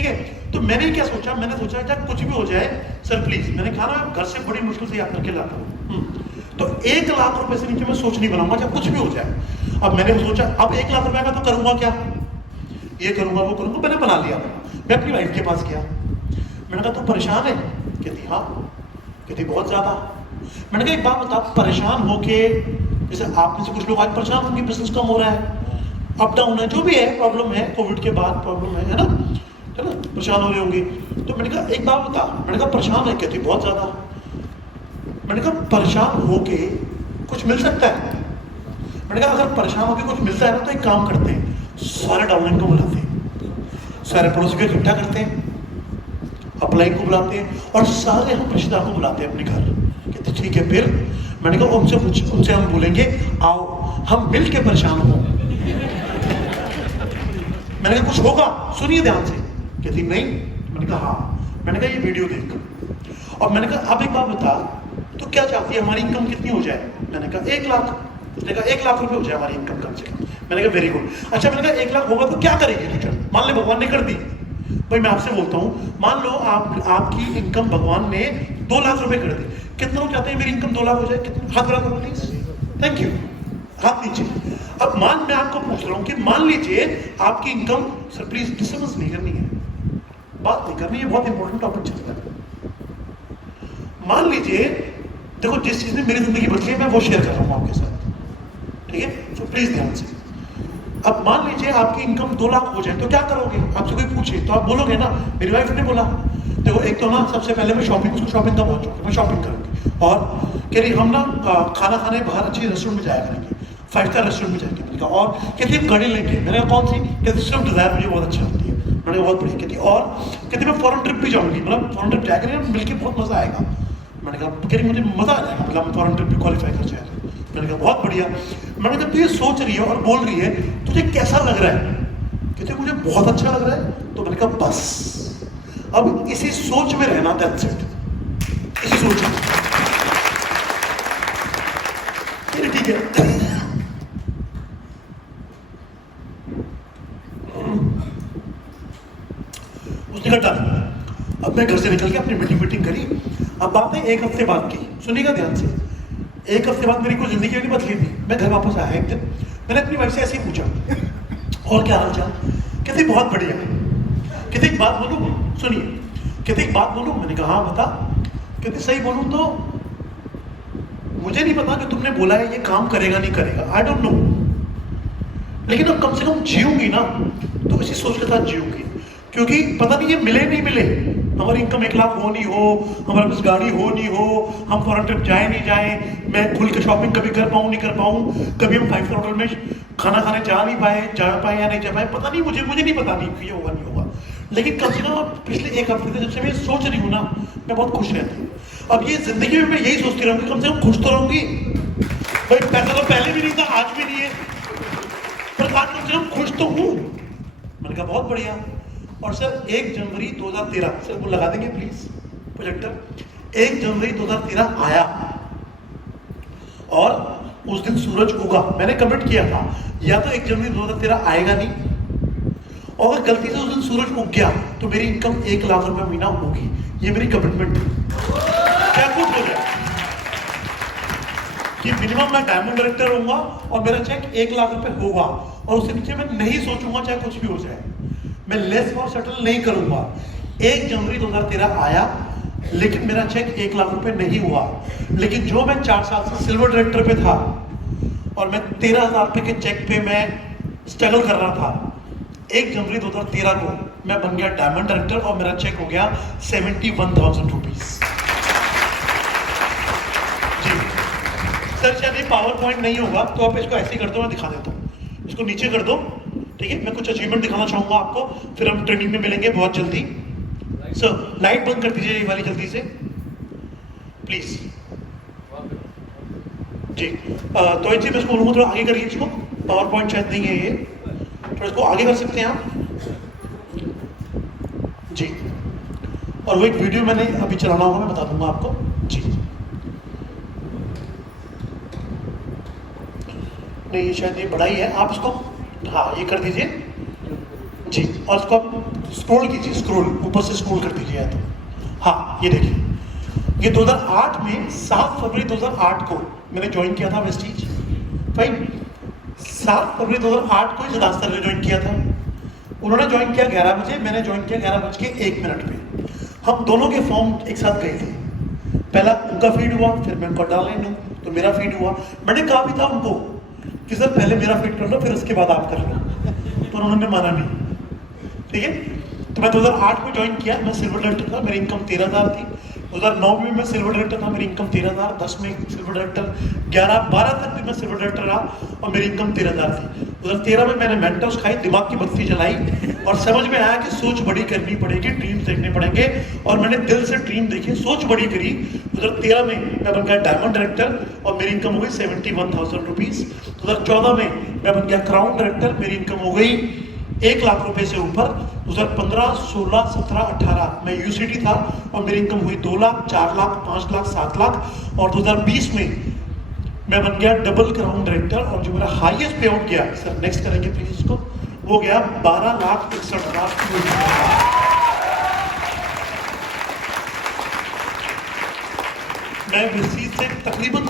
ठीक है। तो मैंने क्या सोचा, मैंने सोचा जब कुछ भी हो जाए सर प्लीज, मैंने कहा ना घर से बड़ी मुश्किल से याद करके लाता हूँ, तो 1 लाख रुपए से नीचे मैं सोच नहीं बनाऊंगा जब कुछ भी हो जाए। अब मैंने सोचा अब 1 लाख रुपए का तो करूंगा क्या, ये करूंगा वो करूंगा, मैंने बना लिया। मैं अपनी वाइफ के पास गया, मैंने कहा तू परेशान है? कहती हाँ। कहती बहुत ज्यादा। मैंने कहा एक बात बता, परेशान होके, जैसे आप में से कुछ लोग आज परेशान होंगे, बिजनेस कम हो रहा है, अप डाउन है, जो भी है प्रॉब्लम है, कोविड के बाद प्रॉब्लम है ना, परेशान हो रहे होंगे। तो मैंने कहा एक बात बता, मैंने कहा परेशान है? कहती बहुत ज्यादा। मैंने कहा परेशान होके कुछ मिल सकता है? मैंने कहा अगर परेशान होके कुछ मिलता है ना तो एक काम करते हैं, सारे डाउनलाइन को बुलाते हैं, सारे पड़ोसी को इकट्ठा करते हैं, अपलाइन को बुलाते हैं और सारे हम रिश्तेदार को बुलाते हैं अपने घर। कहते ठीक है फिर? मैंने कहा उनसे हम बोलेंगे आओ हम मिल के परेशान हो। मैंने कहा कुछ होगा, सुनिए ध्यान से। कहती नहीं। मैंने कहा हाँ। मैंने कहा ये वीडियो देख। और मैंने कहा अब एक बात बता, तो क्या चाहती है हमारी इनकम कितनी हो जाए? मैंने कहा 1 लाख। उसने कहा 1 लाख रुपए हो जाए हमारी इनकम कम से कम। मैंने कहा वेरी गुड। अच्छा मैंने कहा 1 लाख होगा तो क्या करेगी तू? चल मान ले भगवान ने कर दी। भाई मैं आपसे बोलता हूँ, मान लो आपकी इनकम भगवान ने 2 लाख रुपए कर दी, कितना लोग चाहते हैं मेरी इनकम 2 लाख हो जाए? कितना? हाथ बड़ा करो प्लीज। थैंक यू, हाथ नीचे। अब मैं आपको पूछ रहा हूँ कि मान लीजिए आपकी इनकम, सर प्लीज डिस्टर्बेंस नहीं करनी है, बात नहीं करनी है, बहुत इंपॉर्टेंट टॉपिक चल रहा है। मान लीजिए, देखो जिस चीज ने मेरी जिंदगी बदली है मैं वो शेयर कर रहा हूँ आपके साथ, ठीक है? तो प्लीज ध्यान से। अब मान लीजिए आपकी इनकम 2 लाख हो जाए तो क्या करोगे? आपसे कोई पूछे तो आप बोलोगे ना, मेरी वाइफ ने बोला देखो एक तो ना सबसे पहले मैं शॉपिंग का बहुत शौक है, मैं शॉपिंग करूंगी, और कह रही हम ना खाना खाने बाहर अच्छी रेस्टोरेंट में जाया करेंगे, 5 स्टार रेस्टोरेंट में जाएंगे। मैंने कहा और? कहती हम गाड़ी लेंगे। मैंने कहा कौन सी? कहती स्विफ्ट डिजायर मुझे बहुत अच्छी लगती है। मैंने कहा बहुत बढ़िया। कहती और? कहती मैं फॉरेन ट्रिप भी जाऊंगी, मतलब फॉरेन ट्रिप जाएगा ना मिलकर बहुत मजा आएगा। मैंने कहा कह रही मुझे मजा आ जाएगा, मतलब फॉरेन ट्रिप भी क्वालिफाई कर जाएगा। मैंने कहा बहुत बढ़िया। मैंने कहा तू ये सोच रही है और बोल रही है, तुझे कैसा लग रहा है? कहते मुझे बहुत अच्छा लग रहा है। तो मैंने कहा बस अब इसी सोच में रहना, दैट्स इट, इसी सोच में। ठीक है। उसने कहा अब मैं घर से निकल के अपनी मीटिंग करी। अब बात है 1 हफ्ते बाद की, सुनिएगा ध्यान से। 1 हफ्ते बाद मेरी कोई जिंदगी नहीं बदली थी। मैं घर वापस आया एक दिन, मैंने अपनी वाइफ से ऐसे ही पूछा और क्या हाल चाल? कहती बहुत बढ़िया। कहती एक बात बोलूं? सुनिए। कहती एक बात बोलूं? मैंने कहा हाँ बता। कहती सही बोलूं तो मुझे नहीं पता कि तुमने बोला है ये काम करेगा नहीं करेगा, आई डोंट नो, लेकिन अब कम से कम जीऊंगी ना तो इसी सोच के साथ जीऊंगी, क्योंकि पता नहीं ये मिले नहीं मिले, हमारी इनकम 1 लाख हो नहीं हो, हमारे पास गाड़ी हो नहीं हो, हम फॉरेन ट्रिप जाए नहीं जाए, मैं खुल के शॉपिंग कभी कर पाऊँ नहीं कर पाऊँ, कभी हम 5 स्टार होटल में खाना खाने जा पाए या नहीं जा पाए, पता नहीं, मुझे नहीं पता नहीं ये होगा नहीं होगा। लेकिन कम से कम पिछले 1 हफ्ते से जब से मैं सोच रही हूँ ना, मैं बहुत खुश रहती हूँ। अब ये जिंदगी में मैं यही सोचती रहूंगी, कम से कम खुश तो रहूंगी। भाई पैसा तो पहले भी नहीं था, आज भी नहीं है, पर आज कम से कम खुश तो हूँ। मैंने कहा बहुत बढ़िया। और सर 1 जनवरी 2013, सर वो लगा देंगे प्लीज प्रोजेक्टर। 1 जनवरी 2013 आया और उस दिन सूरज उगा। मैंने कमिट किया था या तो 1 जनवरी 2013 आएगा नहीं, और अगर गलती से उस दिन सूरज उग गया तो मेरी इनकम 1 लाख रुपए महीना होगी। ये मेरी कमिटमेंट है। क्या कुछ हो जाए कि मिनिमम मैं डायमंड डायरेक्टर होऊंगा और मेरा चेक 1 लाख रुपए होगा, और उससे नीचे मैं नहीं सोचूंगा चाहे कुछ भी हो जाए, मैं लेस और सेटल नहीं करूंगा। 1 जनवरी 2013 आया, लेकिन मेरा चेक 1 लाख रुपए नहीं हुआ। लेकिन जो मैं 4 साल से सिल्वर डायरेक्टर पे था और मैं 13,000 रुपए के चेक पे मैं स्ट्रगल कर रहा था, 1 जनवरी 2013 को मैं बन गया डायमंड डायरेक्टर और मेरा चेक हो गया 71,000 रुपीज। जी सर, शायद ये पावर पॉइंट नहीं होगा तो आप इसको ऐसे ही कर दो, मैं दिखा देता हूँ। इसको नीचे कर दो, ठीक है? मैं कुछ अचीवमेंट दिखाना चाहूंगा आपको, फिर हम ट्रेनिंग में मिलेंगे बहुत जल्दी। सर लाइट बंद कर दीजिए ये वाली जल्दी से प्लीज। जी तो जी मैं इसको बोलूँगा थोड़ा आगे करिए, इसको पावर पॉइंट शायद नहीं है ये, थोड़ा इसको आगे कर सकते हैं आप जी। और वो एक वीडियो मैंने अभी चलाना होगा, मैं बता दूंगा आपको जी। नहीं ये शायद ये बड़ा ही है, आप इसको हाँ ये कर दीजिए जी, और इसको आप स्क्रॉल कीजिए, स्क्रॉल ऊपर से स्क्रॉल कर दीजिए तो। हाँ ये देखिए, ये 2008 में 7 फरवरी 2008 को मैंने ज्वाइन किया था वेस्टीज। फाइन, 7 फरवरी 2008 को ही सिद्धार्थ सर ने ज्वाइन किया था। उन्होंने ज्वाइन किया 11 बजे, मैंने ज्वाइन किया 11:01 पे। हम दोनों के फॉर्म एक साथ गए थे। पहला उनका फीड हुआ, फिर मैं उनका डाल लूँ तो मेरा फीड हुआ। मैंने कहा भी था उनको कि सर पहले मेरा फीड कर लो, फिर उसके बाद आप कर लो, तो उन्होंने माना नहीं। ठीक है, तो मैं 2008 में ज्वाइन किया, मैं सिल्वर डायरेक्टर था, मेरी इनकम 13,000 थी। 2009 में मैं सिल्वर डायरेक्टर था, मेरी इनकम 13,000। 10 में सिल्वर डायरेक्टर, 11-12 तक भी मैं सिल्वर डायरेक्टर रहा और मेरी इनकम 13,000 थी। 2013 में मैंने मेंटर्स खाई, दिमाग की बत्ती जलाई और समझ में आया कि सोच बड़ी करनी पड़ेगी, ड्रीम्स देखने पड़ेंगे, और मैंने दिल से ड्रीम देखी, सोच बड़ी करी। 2013 में मैं बन गया डायमंड डायरेक्टर और मेरी इनकम हो गई 71,000 रुपीज। 2014 में मैं बन गया क्राउन डायरेक्टर, मेरी इनकम हो गई 1 लाख रुपए से ऊपर। 2015, 16, 17, 18 मैं यूसीडी था और मेरी इनकम हुई 2 लाख, 4 लाख, 5 लाख, 7 लाख। और 2020 में मैं बन गया डबल क्राउन डायरेक्टर और जो मेरा हाईएस्ट पे आउट गया, सर नेक्स्ट करेंगे प्लीज इसको, वो गया 12,61,000। मैं वेस्टीज से तकरीबन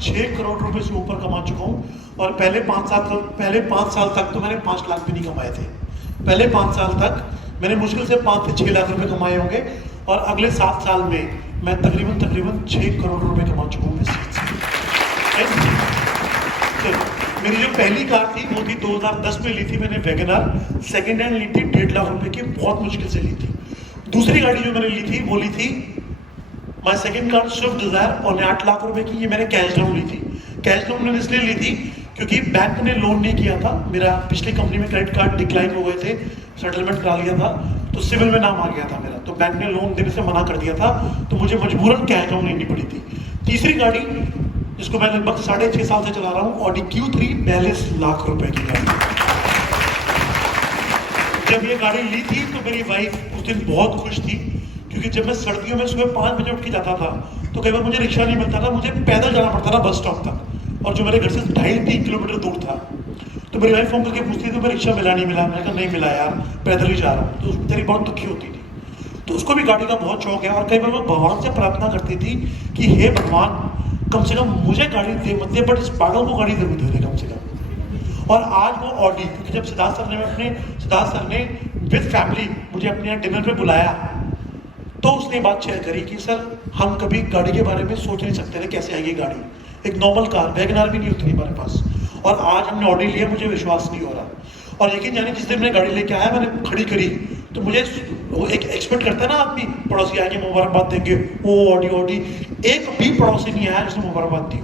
6 करोड़ रुपए से ऊपर कमा चुका हूँ। और पहले 5 साल तक तो मैंने 5 लाख भी नहीं कमाए थे। पहले 5 साल तक मैंने मुश्किल से 5 से 6 लाख रुपए कमाए होंगे और अगले 7 साल में मैं तकरीबन 6 करोड़ रुपए कमा चुका हूँ वेस्टीज से। तो मेरी जो पहली कार थी वो थी 2010 में ली थी मैंने वैगनआर, सेकेंड हैंड ली थी 1.5 लाख रुपए की, बहुत मुश्किल से ली थी। दूसरी गाड़ी जो मैंने ली थी वो ली थी my second car Swift Dzire, 8.25 lakh रुपए की। ये मैंने कैश डाउन ली थी। कैश डाउन मैंने इसलिए ली थी क्योंकि बैंक ने लोन नहीं किया था, मेरा पिछली कंपनी में क्रेडिट कार्ड डिक्लाइन हो गए थे, सेटलमेंट करा लिया था, तो सिविल में नाम आ गया था मेरा, तो बैंक ने लोन देने से मना कर दिया था, तो मुझे मजबूरन कैश डाउन लेनी पड़ी थी। तीसरी गाड़ी जिसको मैं लगभग 6.5 साल से चला रहा हूँ, ऑडी Q3, 42 लाख रुपए की गाड़ी। जब ये गाड़ी ली थी तो मेरी वाइफ उस दिन बहुत खुश थी, क्योंकि जब मैं सर्दियों में सुबह 5 बजे उठ के जाता था तो कई बार मुझे रिक्शा नहीं मिलता था, मुझे पैदल जाना पड़ता था बस स्टॉप तक, और जो मेरे घर से 2.5-3 किलोमीटर दूर था। तो मेरी वाइफ फोन करके पूछती थी, रिक्शा मिला नहीं मिला? मैंने कहा नहीं मिला यार, पैदल ही जा रहा हूँ। तो तेरी बहुत दुखी होती थी। तो उसको भी गाड़ी का बहुत शौक है और कई बार मैं भगवान से प्रार्थना करती थी कि हे भगवान, कम से कम मुझे गाड़ी दे मत दे, बट इस पागल को गाड़ी जरूर दे दे कम से कम। और आज वो ऑडी, क्योंकि जब सिद्धार्थ सर ने विद फैमिली मुझे अपने यहाँ डिनर पे बुलाया तो उसने बात शेयर करी कि सर हम कभी गाड़ी के बारे में सोच नहीं सकते थे कैसे आएगी गाड़ी, एक नॉर्मल कार, वैगनआर भी नहीं होती हमारे पास, और आज हमने ऑडी लिया, मुझे विश्वास नहीं हो रहा। और यकीन जाने जिस दिन मैंने गाड़ी लेके आया, मैंने खड़ी करी तो मुझे वो एक एक्सपेक्ट करता है ना आदमी, पड़ोसी आएंगे मुबारकबाद देंगे, ओ ऑडी। एक भी पड़ोसी नहीं आया जिसने मुबारकबाद दी।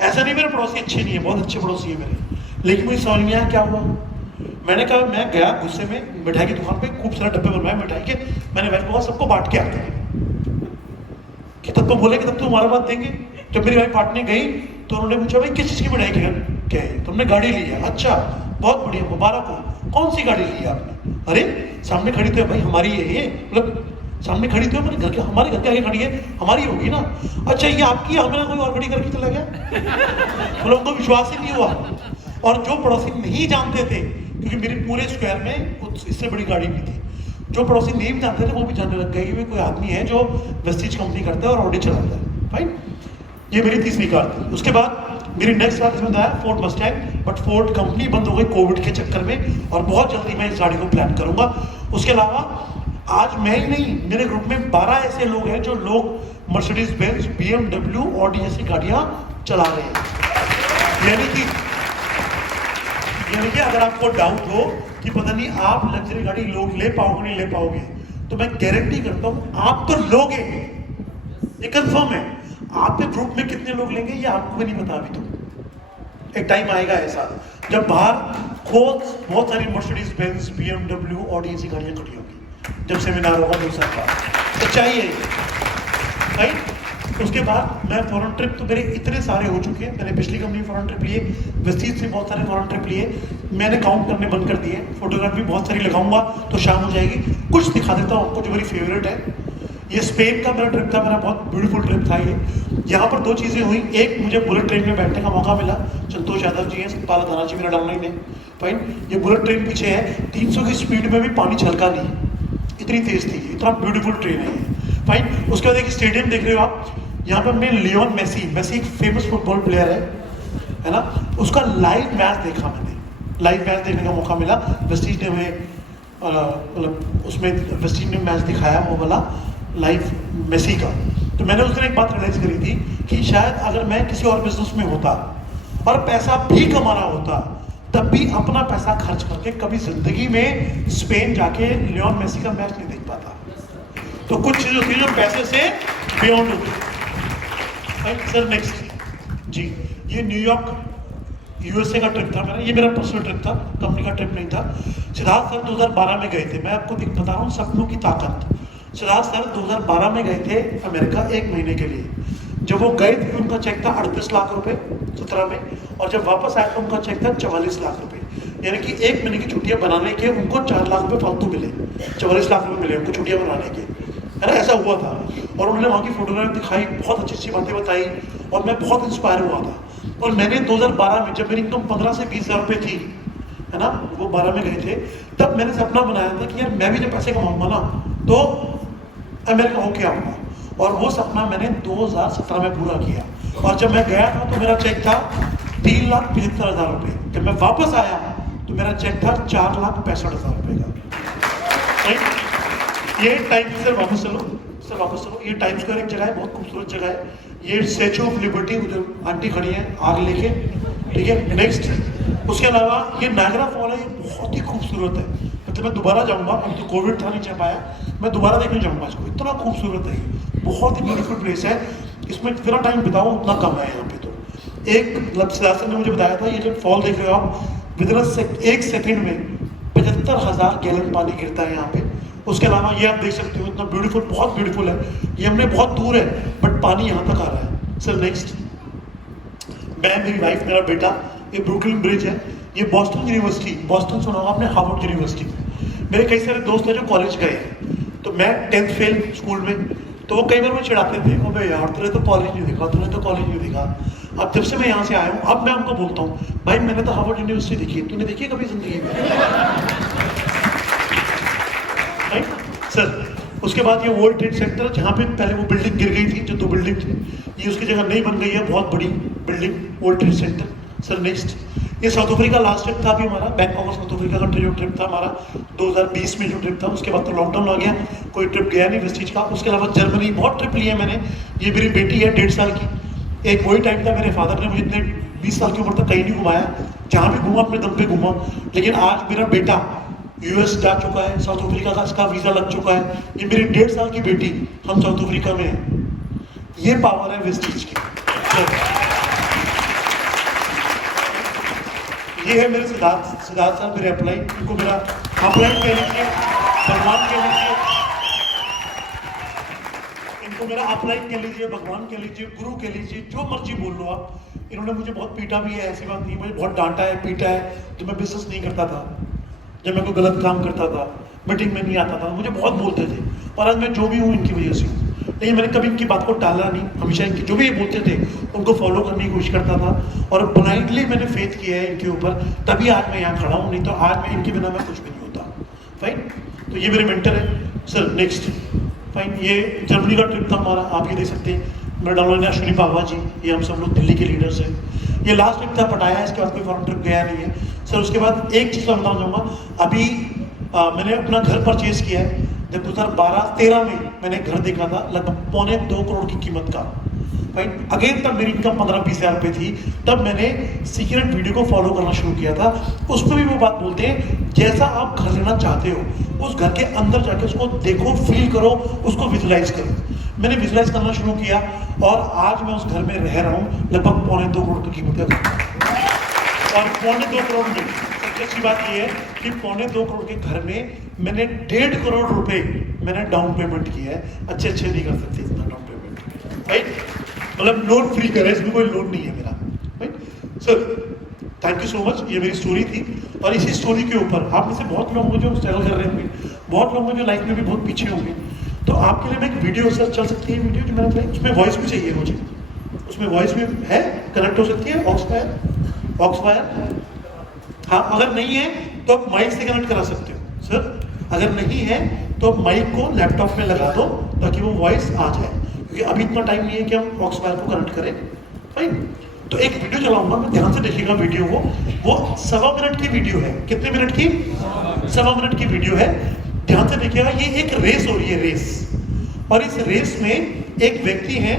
ऐसा नहीं मेरे पड़ोसी अच्छे नहीं है, बहुत अच्छे पड़ोसी है मेरे, लेकिन मुझे समझ नहीं आया क्या हुआ। मैंने कहा, मैं गया गुस्से में मिठाई की दुकान पे, खूब सारे डब्बे बनवाए मिठाई के, मैंने वाइफ को सबको बांट के आते हैं कि तब तो बोले कि तब तो मुबारकबाद देंगे। जब मेरी वाइफ बांटने गई तो उन्होंने पूछा, भाई किस चीज़ की मिठाई क्या है? तुमने गाड़ी ली है? अच्छा बहुत बढ़िया, मुबारक हो। कौन सी गाड़ी ली है आपने? अरे सामने खड़ी तो है भाई, हमारी है ये, मतलब सामने खड़ी तो है, मेरे घर के, हमारे घर के आगे खड़ी है, हमारी होगी ना। अच्छा ये आपकी, हमें कोई और गाड़ी करके चला गया? मतलब उनको विश्वास ही नहीं हुआ। और जो पड़ोसी नहीं जानते थे, क्योंकि मेरे पूरे स्क्वायर में इससे बड़ी गाड़ी भी थी, जो पड़ोसी नहीं भी जानते थे वो भी जानने लग गए कि कोई आदमी है जो वेस्टीज कंपनी करता है और ऑडी चलाता है। फाइन, ये मेरी तीसरी कार थी। उसके बाद मेरी नेक्स्ट कार इसमें था Ford Mustang, but Ford company बंद हो गई कोविड के चक्कर में, और बहुत जल्दी मैं इस गाड़ी को प्लान करूंगा। उसके अलावा आज मैं ही नहीं, मेरे ग्रुप में 12 ऐसे लोग हैं जो लोग मर्सिडीज बेंज, BMW, ऑडी जैसी गाड़ियां चला रहे हैं। यानी कि अगर आपको डाउट हो कि पता नहीं आप लग्जरी गाड़ी लोग ले पाओगे नहीं ले पाओगे, तो मैं गारंटी करता हूं आप तो लोगे, ये कंफर्म है। आपके ग्रुप में कितने लोग लेंगे ये आपको भी नहीं पता अभी। तो एक टाइम आएगा ऐसा जब बाहर बहुत सारी मर्सिडीज बेंज, BMW, ऑडी ऐसी गाड़ियां खड़ी होगी, जब सेमिनार होगा दूसरा बार तो चाहिए। राइट, उसके बाद मैं फॉरेन ट्रिप तो मेरे इतने सारे हो चुके हैं, मैंने पिछली कंपनी में फॉरेन ट्रिप लिए, वेस्टीज से बहुत सारे फॉरेन ट्रिप लिए, मैंने काउंट करने बंद कर दिए। फोटोग्राफी बहुत सारी लगाऊंगा तो शाम हो जाएगी। कुछ दिखा देता हूँ आपको जो मेरी फेवरेट है। ये स्पेन का मेरा ट्रिप था, मेरा बहुत ब्यूटीफुल ट्रिप था ये। यहाँ पर दो चीज़ें हुई, एक मुझे बुलेट ट्रेन में बैठने का मौका मिला, संतोष यादव जी हैं, सतपाल अदाना जी मेरा डाउनलाइन है, फाइन। ये बुलेट ट्रेन पीछे है, 300 की स्पीड में भी पानी छलका नहीं, इतनी तेज़ थी, इतना ब्यूटीफुल ट्रेन है ये, फाइन। उसके बाद एक स्टेडियम देख रहे हो आप, यहाँ पर मैं लियोन मेसी, मेसी एक फेमस फुटबॉल प्लेयर है ना, उसका लाइव मैच देखा मैंने, लाइव मैच देखने का मौका मिला। वेस्टीज ने हमें मतलब उसमें वेस्टीज ने मैच दिखाया वो वाला लाइव मेसी का। तो मैंने उस दिन एक बात रियलाइज करी थी कि शायद अगर मैं किसी और बिजनेस में होता और पैसा भी कमाना होता, तब भी अपना पैसा खर्च करके कभी जिंदगी में स्पेन जाके लियोन मेसी का मैच नहीं देख पाता। तो कुछ चीज़ होती है जो पैसे से बियॉन्ड होती। सर नेक्स्ट जी, ये न्यूयॉर्क यूएसए का ट्रिप था मेरा, ये मेरा पर्सनल ट्रिप था, कंपनी का ट्रिप नहीं था। सिद्धार्थ सर 2012 में गए थे, मैं आपको बता रहा हूँ सपनों की ताकत। सिद्धार्थ सर 2012 में गए थे अमेरिका 1 महीने के लिए। जब वो गए थे उनका चेक था 38 लाख रुपए 17 में, और जब वापस आए तो उनका चेक था 44 लाख रुपए, यानी कि 1 महीने की छुट्टियां बनाने के उनको 4 लाख रुपए फालतू मिले, 44 लाख रुपए मिले उनको छुट्टियां बनाने के, है ना, ऐसा हुआ था। और उन्होंने वहाँ की फोटोग्राफ दिखाई, बहुत अच्छी अच्छी बातें बताई, और मैं बहुत इंस्पायर हुआ था। और मैंने 2012 में, जब मेरी इनकम 15 से 20 हज़ार रुपये थी, है ना, वो 12 में गए थे, तब मैंने सपना बनाया था कि यार मैं भी जब पैसे कमाऊंगा ना तो अमेरिका होके आऊँगा, और वो सपना मैंने 2017 में पूरा किया। और जब मैं गया था तो मेरा चेक था 3,75,000 रुपये, जब मैं वापस आया तो मेरा चेक था 4,65,000 रुपये का। ये टाइम सर वापस चलो, सर वापस चलो। ये टाइम स्क्वायर एक जगह है, बहुत खूबसूरत जगह है। ये स्टैचू ऑफ लिबर्टी, जो आंटी खड़ी है आग लेके, ठीक है। नेक्स्ट, उसके अलावा ये नायग्रा फॉल है, ये बहुत ही खूबसूरत है, मतलब मैं दोबारा जाऊंगा, अब तो कोविड था नहीं जा पाया, मैं दोबारा देखने जाऊंगा इसको, इतना खूबसूरत है, बहुत ही ब्यूटीफुल प्लेस है। इसमें जितना टाइम बिताओ उतना कम है यहाँ पे। तो एक मतलब सिद्धार्थ ने मुझे बताया था, ये जो फॉल देख रहे हो आप, विदिन 1 सेकेंड में 75,000 गैलन पानी गिरता है यहाँ पे। उसके अलावा ये आप देख सकते हो, इतना ब्यूटीफुल, बहुत ब्यूटीफुल है। ये हमने बहुत दूर है बट पानी यहाँ तक आ रहा है। सर नेक्स्ट, मैं, मेरी वाइफ, मेरा बेटा, ये ब्रुकलिन ब्रिज है, ये बॉस्टन यूनिवर्सिटी, बॉस्टन सुना होगा आपने, हार्वर्ड यूनिवर्सिटी। मेरे कई सारे दोस्त हैं जो कॉलेज गए हैं, तो मैं 10th फेल स्कूल में, तो वो कई बार मुझे चिढ़ाते थे, अबे यार तूने तो कॉलेज नहीं देखा, तूने तो कॉलेज नहीं देखा। अब जब से मैं यहाँ से आया हूँ, अब मैं उनको बोलता हूँ, भाई मैंने तो हार्वर्ड यूनिवर्सिटी देखी है, तूने देखी है कभी जिंदगी में? सर उसके बाद ये वर्ल्ड ट्रेड सेंटर, जहाँ पे पहले वो बिल्डिंग गिर गई थी, जो 2 बिल्डिंग थी, ये उसकी जगह नई बन गई है, बहुत बड़ी building, world trade centre. Sir next, ये साउथ अफ्रीका लास्ट ट्रिप था अभी हमारा, बैंकॉक और साउथ अफ्रीका का ट्रिप था हमारा 2020 में जो ट्रिप था। उसके बाद तो लॉकडाउन आ गया, कोई ट्रिप गया नहीं वेस्टीज का। उसके अलावा जर्मनी, बहुत ट्रिप लिए मैंने। ये मेरी बेटी है 1.5 साल की, एक वही टाइम था मेरे फादर ने मुझे इतने 20 साल की उम्र तक कहीं नहीं घुमाया, जहाँ भी घूमा अपने दम पे घूमा। लेकिन आज मेरा बेटा यूएस जा चुका है, साउथ अफ्रीका का इसका वीज़ा लग चुका है, ये मेरी 1.5 साल की बेटी, हम साउथ अफ्रीका में हैं। ये पावर है वेस्टीज की। ये है मेरे सिद्धार्थ साहब, मेरे अप्लाई, इनको मेरा अप्लाई कह लीजिए, भगवान कह लीजिए, इनको मेरा अप्लाई कह लीजिए, भगवान कह लीजिए, गुरु कह लीजिए, जो मर्जी बोल लो आप। इन्होंने मुझे बहुत पीटा भी है, ऐसी बात नहीं, मुझे बहुत डांटा है, पीटा है, जब मैं बिजनेस नहीं करता था, जब मैं कोई गलत काम करता था, मीटिंग में नहीं आता था, मुझे बहुत बोलते थे। और आज मैं जो भी हूँ इनकी वजह से हूँ, लेकिन मैंने कभी इनकी बात को टाला नहीं, हमेशा इनकी जो भी ये बोलते थे उनको फॉलो करने की कोशिश करता था, और ब्लाइंडली मैंने फेथ किया है इनके ऊपर, तभी आज मैं यहाँ खड़ा हूँ, नहीं तो आज मैं इनके बिना मैं कुछ भी नहीं होता। फाइन, तो ये मेरे मेंटर है। सर नेक्स्ट, फाइन, ये जर्मनी का ट्रिप था हमारा, आप ये देख सकते हैं, मेरा डाउनलाइन अश्विनी पावा जी, ये हम सब लोग दिल्ली के लीडर्स हैं। ये लास्ट ट्रिप था पटाया, इसके बाद कोई फॉरेन ट्रिप गया नहीं है। सर उसके बाद एक चीज़ मैं बताना चाहूँगा, अभी मैंने अपना घर परचेज किया है, जब 2012-13 में मैंने घर देखा था, लगभग 2.25 करोड़ की कीमत का। राइट, अगेन तब मेरी इनकम 15-20 हज़ार रुपये थी, तब मैंने सीक्रेट वीडियो को फॉलो करना शुरू किया था। उसमें भी वो बात बोलते हैं, जैसा आप घर लेना चाहते हो उस घर के अंदर जाके उसको देखो, फील करो, उसको विजुलाइज करो। मैंने विजुलाइज करना शुरू किया और आज मैं उस घर में रह रहा हूँ, लगभग 2.25 करोड़ की कीमत का। और 2.25 करोड़ में सबसे अच्छी बात ये है कि 2.25 करोड़ के घर में मैंने 1.5 करोड़ रुपए मैंने डाउन पेमेंट किया है। अच्छे नहीं कर सकते इतना डाउन पेमेंट, राइट, मतलब लोन फ्री करे, इसमें कोई लोन नहीं है मेरा, right. Sir thank you so much, ये मेरी स्टोरी थी। और इसी स्टोरी के ऊपर आप में से बहुत लोग होंगे जो स्ट्रगल कर रहे होंगे, बहुत लोग होंगे जो लाइफ में भी बहुत पीछे होंगे, तो आपके लिए मैं एक वीडियो सर चल सकती है, वीडियो जो मैंने चलाई, उसमें वॉइस भी चाहिए मुझे, उसमें वॉइस भी है, कनेक्ट हो सकती है ऑक्स वायर। हाँ, अगर नहीं है तो आप माइक से कनेक्ट करा सकते हो सर। अगर नहीं है तो आप माइक को लैपटॉप में लगा दो ताकि वो वॉइस आ जाए, क्योंकि अभी इतना टाइम नहीं है कि हम ऑक्स वायर को कनेक्ट करें। फाइन, तो एक वीडियो चलाऊंगा मैं, ध्यान से देखिएगा वीडियो को। वो 1.25 मिनट की वीडियो है। कितने मिनट की? 1.25 मिनट की वीडियो है। ध्यान से देखिएगा, ये एक रेस हो रही है, रेस। और इस रेस में एक व्यक्ति है